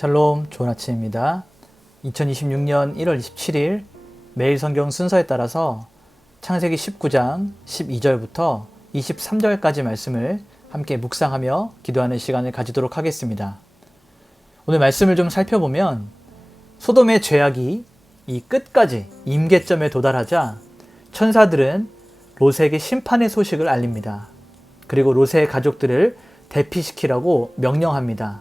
샬롬, 좋은 아침입니다. 2026년 1월 27일 매일 성경 순서에 따라서 창세기 19장 12절부터 23절까지 말씀을 함께 묵상하며 기도하는 시간을 가지도록 하겠습니다. 오늘 말씀을 좀 살펴보면 소돔의 죄악이 이 끝까지 임계점에 도달하자 천사들은 롯에게 심판의 소식을 알립니다. 그리고 롯의 가족들을 대피시키라고 명령합니다.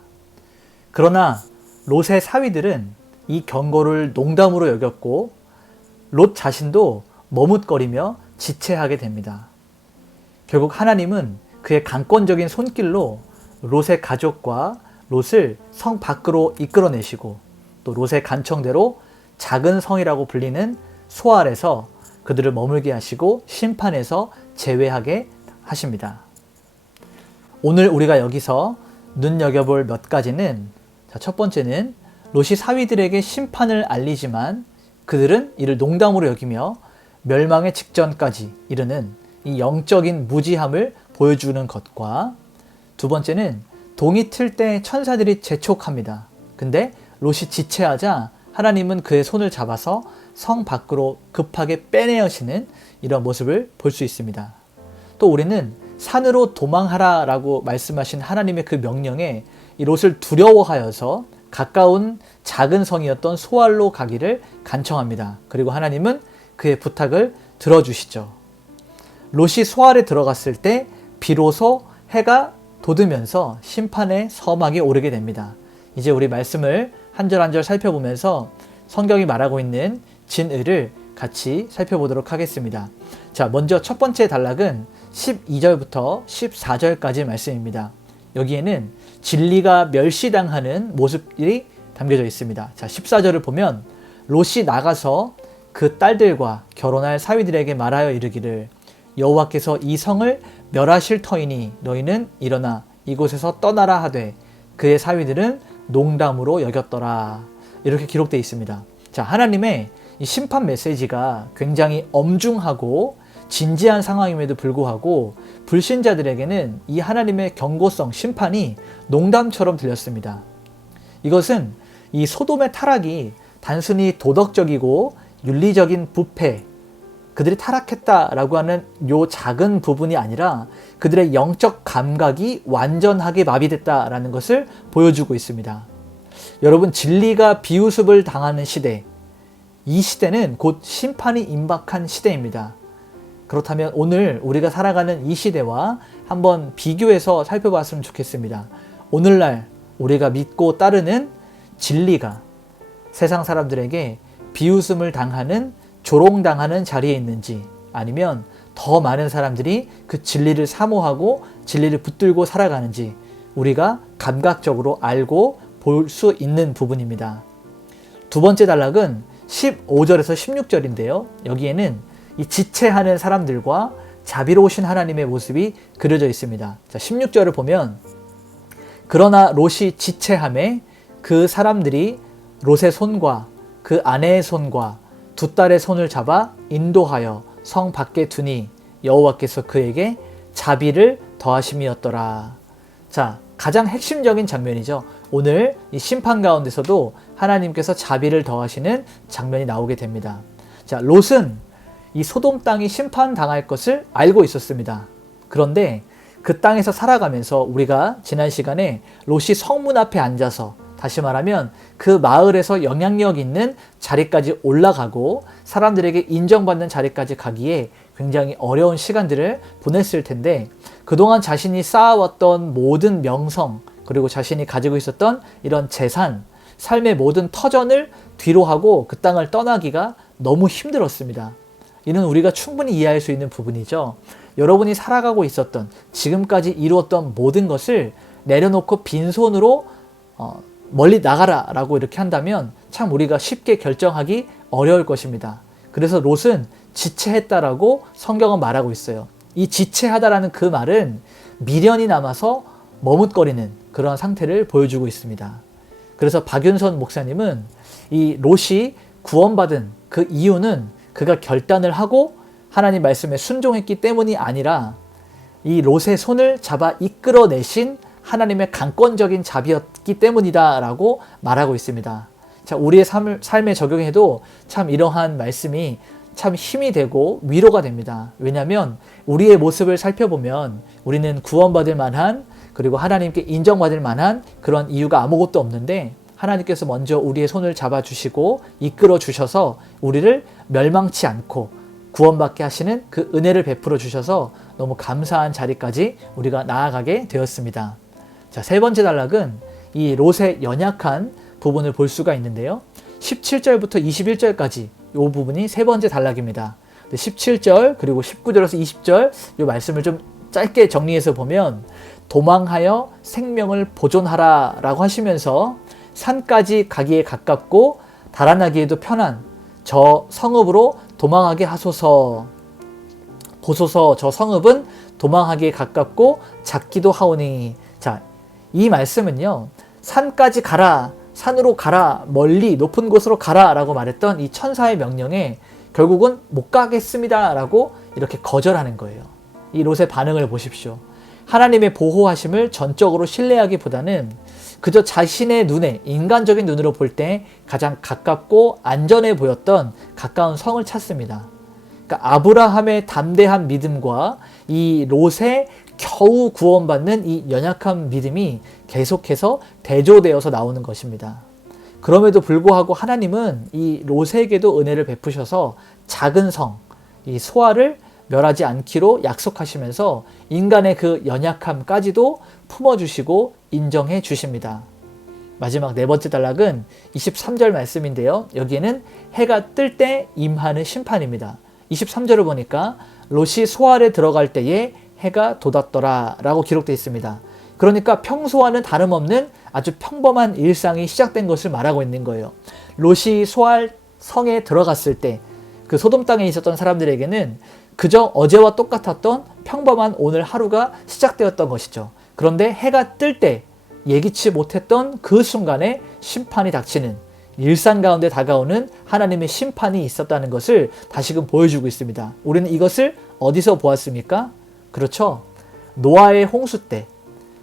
그러나 롯의 사위들은 이 경고를 농담으로 여겼고 롯 자신도 머뭇거리며 지체하게 됩니다. 결국 하나님은 그의 강권적인 손길로 롯의 가족과 롯을 성 밖으로 이끌어내시고 또 롯의 간청대로 작은 성이라고 불리는 소알에서 그들을 머물게 하시고 심판에서 제외하게 하십니다. 오늘 우리가 여기서 눈여겨볼 몇 가지는 첫 번째는 롯이 사위들에게 심판을 알리지만 그들은 이를 농담으로 여기며 멸망의 직전까지 이르는 이 영적인 무지함을 보여주는 것과 두 번째는 동이 틀 때 천사들이 재촉합니다. 근데 롯이 지체하자 하나님은 그의 손을 잡아서 성 밖으로 급하게 빼내시는 이런 모습을 볼 수 있습니다. 또 우리는 산으로 도망하라 라고 말씀하신 하나님의 그 명령에 이 롯을 두려워하여서 가까운 작은 성이었던 소알로 가기를 간청합니다. 그리고 하나님은 그의 부탁을 들어주시죠. 롯이 소알에 들어갔을 때 비로소 해가 돋으면서 심판의 서막에 오르게 됩니다. 이제 우리 말씀을 한 절 한 절 살펴보면서 성경이 말하고 있는 진의를 같이 살펴보도록 하겠습니다. 자, 먼저 첫 번째 단락은 12절부터 14절까지 말씀입니다. 여기에는 진리가 멸시당하는 모습이 담겨져 있습니다. 자, 14절을 보면 롯이 나가서 그 딸들과 결혼할 사위들에게 말하여 이르기를 여호와께서 이 성을 멸하실 터이니 너희는 일어나 이곳에서 떠나라 하되 그의 사위들은 농담으로 여겼더라. 이렇게 기록되어 있습니다. 자, 하나님의 이 심판 메시지가 굉장히 엄중하고 진지한 상황임에도 불구하고 불신자들에게는 이 하나님의 경고성 심판이 농담처럼 들렸습니다. 이것은 이 소돔의 타락이 단순히 도덕적이고 윤리적인 부패, 그들이 타락했다라고 하는 요 작은 부분이 아니라 그들의 영적 감각이 완전하게 마비됐다라는 것을 보여주고 있습니다. 여러분, 진리가 비우습을 당하는 시대, 이 시대는 곧 심판이 임박한 시대입니다. 그렇다면 오늘 우리가 살아가는 이 시대와 한번 비교해서 살펴봤으면 좋겠습니다. 오늘날 우리가 믿고 따르는 진리가 세상 사람들에게 비웃음을 당하는, 조롱당하는 자리에 있는지, 아니면 더 많은 사람들이 그 진리를 사모하고 진리를 붙들고 살아가는지 우리가 감각적으로 알고 볼 수 있는 부분입니다. 두 번째 단락은 15절에서 16절인데요. 여기에는 이 지체하는 사람들과 자비로우신 하나님의 모습이 그려져 있습니다. 자, 16절을 보면 그러나 롯이 지체함에 그 사람들이 롯의 손과 그 아내의 손과 두 딸의 손을 잡아 인도하여 성 밖에 두니 여호와께서 그에게 자비를 더하심이었더라. 자, 가장 핵심적인 장면이죠. 오늘 이 심판 가운데서도 하나님께서 자비를 더하시는 장면이 나오게 됩니다. 자, 롯은 이 소돔 땅이 심판당할 것을 알고 있었습니다. 그런데 그 땅에서 살아가면서 우리가 지난 시간에 롯이 성문 앞에 앉아서, 다시 말하면 그 마을에서 영향력 있는 자리까지 올라가고 사람들에게 인정받는 자리까지 가기에 굉장히 어려운 시간들을 보냈을 텐데 그동안 자신이 쌓아왔던 모든 명성, 그리고 자신이 가지고 있었던 이런 재산, 삶의 모든 터전을 뒤로 하고 그 땅을 떠나기가 너무 힘들었습니다. 이는 우리가 충분히 이해할 수 있는 부분이죠. 여러분이 살아가고 있었던, 지금까지 이루었던 모든 것을 내려놓고 빈손으로 멀리 나가라 라고 이렇게 한다면 참 우리가 쉽게 결정하기 어려울 것입니다. 그래서 롯은 지체했다라고 성경은 말하고 있어요. 이 지체하다라는 그 말은 미련이 남아서 머뭇거리는 그런 상태를 보여주고 있습니다. 그래서 박윤선 목사님은 이 롯이 구원받은 그 이유는 그가 결단을 하고 하나님 말씀에 순종했기 때문이 아니라 이 롯의 손을 잡아 이끌어내신 하나님의 강권적인 자비였기 때문이다 라고 말하고 있습니다. 자, 우리의 삶에 적용해도 참 이러한 말씀이 참 힘이 되고 위로가 됩니다. 왜냐하면 우리의 모습을 살펴보면 우리는 구원받을 만한, 그리고 하나님께 인정받을 만한 그런 이유가 아무것도 없는데, 하나님께서 먼저 우리의 손을 잡아주시고 이끌어 주셔서 우리를 멸망치 않고 구원받게 하시는 그 은혜를 베풀어 주셔서 너무 감사한 자리까지 우리가 나아가게 되었습니다. 자, 세 번째 단락은 이 롯의 연약한 부분을 볼 수가 있는데요. 17절부터 21절까지 이 부분이 세 번째 단락입니다. 17절 그리고 19절에서 20절 이 말씀을 좀 짧게 정리해서 보면, 도망하여 생명을 보존하라 라고 하시면서 산까지 가기에 가깝고 달아나기에도 편한 저 성읍으로 도망하게 하소서. 보소서, 저 성읍은 도망하기에 가깝고 작기도 하오니. 자, 이 말씀은요, 산까지 가라, 산으로 가라, 멀리 높은 곳으로 가라 라고 말했던 이 천사의 명령에 결국은 못 가겠습니다 라고 이렇게 거절하는 거예요. 이 롯의 반응을 보십시오. 하나님의 보호하심을 전적으로 신뢰하기보다는 그저 자신의 눈에, 인간적인 눈으로 볼 때 가장 가깝고 안전해 보였던 가까운 성을 찾습니다. 그러니까 아브라함의 담대한 믿음과 이 롯의 겨우 구원받는 이 연약한 믿음이 계속해서 대조되어서 나오는 것입니다. 그럼에도 불구하고 하나님은 이 롯에게도 은혜를 베푸셔서 작은 성, 이 소아를 멸하지 않기로 약속하시면서 인간의 그 연약함까지도 품어주시고 인정해 주십니다. 마지막 네 번째 단락은 23절 말씀인데요. 여기에는 해가 뜰 때 임하는 심판입니다. 23절을 보니까 롯이 소알에 들어갈 때에 해가 돋았더라 라고 기록되어 있습니다. 그러니까 평소와는 다름없는 아주 평범한 일상이 시작된 것을 말하고 있는 거예요. 롯이 소알 성에 들어갔을 때 그 소돔 땅에 있었던 사람들에게는 그저 어제와 똑같았던 평범한 오늘 하루가 시작되었던 것이죠. 그런데 해가 뜰 때 예기치 못했던 그 순간에 심판이 닥치는, 일상 가운데 다가오는 하나님의 심판이 있었다는 것을 다시금 보여주고 있습니다. 우리는 이것을 어디서 보았습니까? 그렇죠. 노아의 홍수 때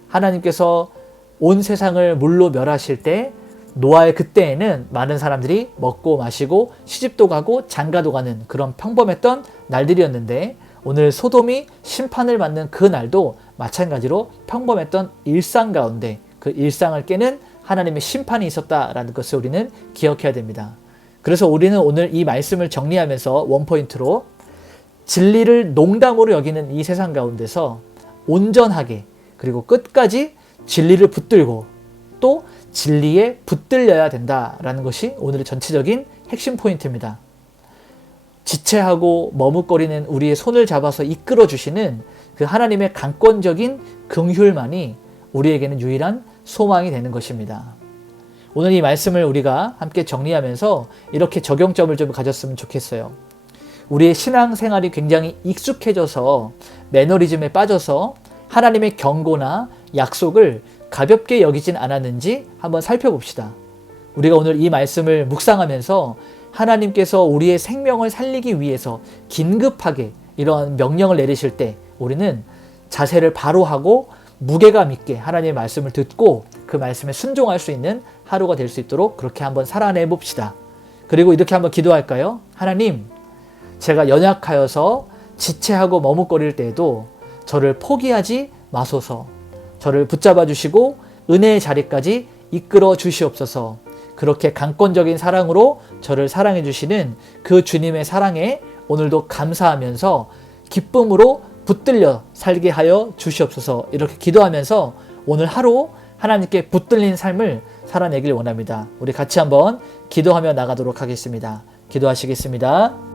하나님께서 온 세상을 물로 멸하실 때 노아의 그때에는 많은 사람들이 먹고 마시고 시집도 가고 장가도 가는 그런 평범했던 날들이었는데, 오늘 소돔이 심판을 받는 그 날도 마찬가지로 평범했던 일상 가운데 그 일상을 깨는 하나님의 심판이 있었다라는 것을 우리는 기억해야 됩니다. 그래서 우리는 오늘 이 말씀을 정리하면서 원포인트로 진리를 농담으로 여기는 이 세상 가운데서 온전하게, 그리고 끝까지 진리를 붙들고 또 진리에 붙들려야 된다라는 것이 오늘의 전체적인 핵심 포인트입니다. 지체하고 머뭇거리는 우리의 손을 잡아서 이끌어 주시는 그 하나님의 강권적인 긍휼만이 우리에게는 유일한 소망이 되는 것입니다. 오늘 이 말씀을 우리가 함께 정리하면서 이렇게 적용점을 좀 가졌으면 좋겠어요. 우리의 신앙생활이 굉장히 익숙해져서 매너리즘에 빠져서 하나님의 경고나 약속을 가볍게 여기진 않았는지 한번 살펴봅시다. 우리가 오늘 이 말씀을 묵상하면서 하나님께서 우리의 생명을 살리기 위해서 긴급하게 이런 명령을 내리실 때 우리는 자세를 바로 하고 무게감 있게 하나님의 말씀을 듣고 그 말씀에 순종할 수 있는 하루가 될 수 있도록 그렇게 한번 살아내 봅시다. 그리고 이렇게 한번 기도할까요? 하나님, 제가 연약하여서 지체하고 머뭇거릴 때에도 저를 포기하지 마소서. 저를 붙잡아 주시고 은혜의 자리까지 이끌어 주시옵소서. 그렇게 강권적인 사랑으로 저를 사랑해 주시는 그 주님의 사랑에 오늘도 감사하면서 기쁨으로 붙들려 살게 하여 주시옵소서. 이렇게 기도하면서 오늘 하루 하나님께 붙들린 삶을 살아내길 원합니다. 우리 같이 한번 기도하며 나가도록 하겠습니다. 기도하시겠습니다.